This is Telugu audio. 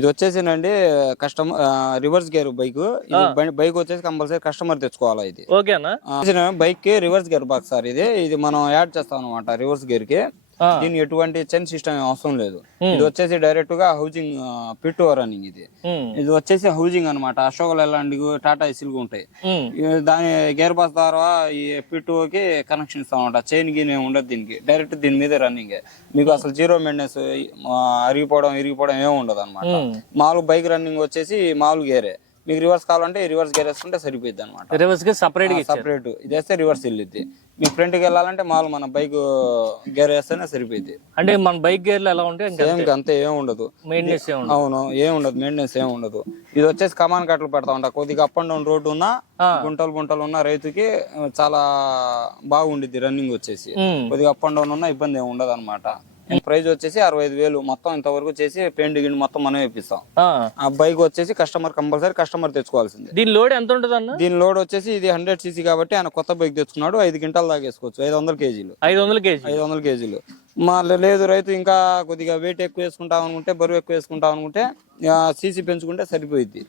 ఇది వచ్చేసినండి కస్టమర్ రివర్స్ గేర్ బైక్. ఇది బైక్ వచ్చేసి కంపల్సరీ కస్టమర్ తెచ్చుకోవాలా. ఇది ఓకేనా బైక్ కి రివర్స్ గేర్ బాక్స్ సార్. ఇది మనం యాడ్ చేస్తాం అనమాట రివర్స్ గేర్ కి. దీని ఎటువంటి చైన్ సిస్టమ్ అవసరం లేదు. ఇది వచ్చేసి డైరెక్ట్ గా హౌజింగ్ పిట్ రన్నింగ్. ఇది వచ్చేసి హౌజింగ్ అనమాట. అశోక్ లేలాండ్ టాటా ఎసిల్ ఉంటాయి. దాని గేర్ బాక్స్ ద్వారా ఈ పిట్ కి కనెక్షన్ ఇస్తాం అనమాట. చైన్ గిన్ ఉండదు దీనికి. డైరెక్ట్ దీని మీద రన్నింగ్. మీకు అసలు జీరో మెయింటెనెన్స్, ఇరిగిపోవడం ఏమి ఉండదు అనమాట. మామూలు బైక్ రన్నింగ్ వచ్చేసి మామూలు గేరే. మీకు రివర్స్ కావాలంటే రివర్స్ గేర్ వేసుకుంటే సరిపోద్ది అనమాట. రివర్స్ కి సపరేట్ ఇది వేస్తే రివర్స్ వెళ్ళిద్ది. మీకు ఫ్రంట్ కి వెళ్ళాలంటే మామూలు మన బైక్ గేర్ వేస్తేనే సరిపోద్ది. అంటే మన బైక్ గేర్లు ఎలా ఉంటాయి అంతే ఏం ఉండదు. మెయింటెనెన్స్ అవును ఏం ఉండదు. మెయింటెనెన్స్ ఏం ఉండదు. ఇది వచ్చేసి కమాన్ కట్టలు పెడతా ఉంటా. కొద్దిగా అప్ అండ్ డౌన్ రోడ్డు ఉన్నా, గుంటలు ఉన్న రైతుకి చాలా బాగుండిద్ది. రన్నింగ్ వచ్చేసి కొద్దిగా అప్ అండ్ డౌన్ ఉన్నా ఇబ్బంది ఏమి ఉండదు అనమాట. ప్రైస్ వచ్చేసి 65,000 మొత్తం ఇంతవరకు చేసి పెయింట్ గిన్ మొత్తం మనం వేపిస్తాం. ఆ బైక్ వచ్చేసి కంపల్సరీ కస్టమర్ తెచ్చుకోవాల్సింది. దీని లోడ్ ఎంత ఉంటుంది అన్న? దీని లోడ్ వచ్చేసి ఇది 100 cc కాబట్టి ఆయన కొత్త బైక్ తెచ్చుకున్నాడు. 5 క్వింటాల్ దాకా వేసుకోవచ్చు. 500 కేజీలు. 500 కేజీలు. లేదు రైతు ఇంకా కొద్దిగా వెయిట్ ఎక్కువ వేసుకుంటాం అనుకుంటే, బరువు ఎక్కువ వేసుకుంటాం అనుకుంటే సీసీ పెంచుకుంటే సరిపోయిద్ది.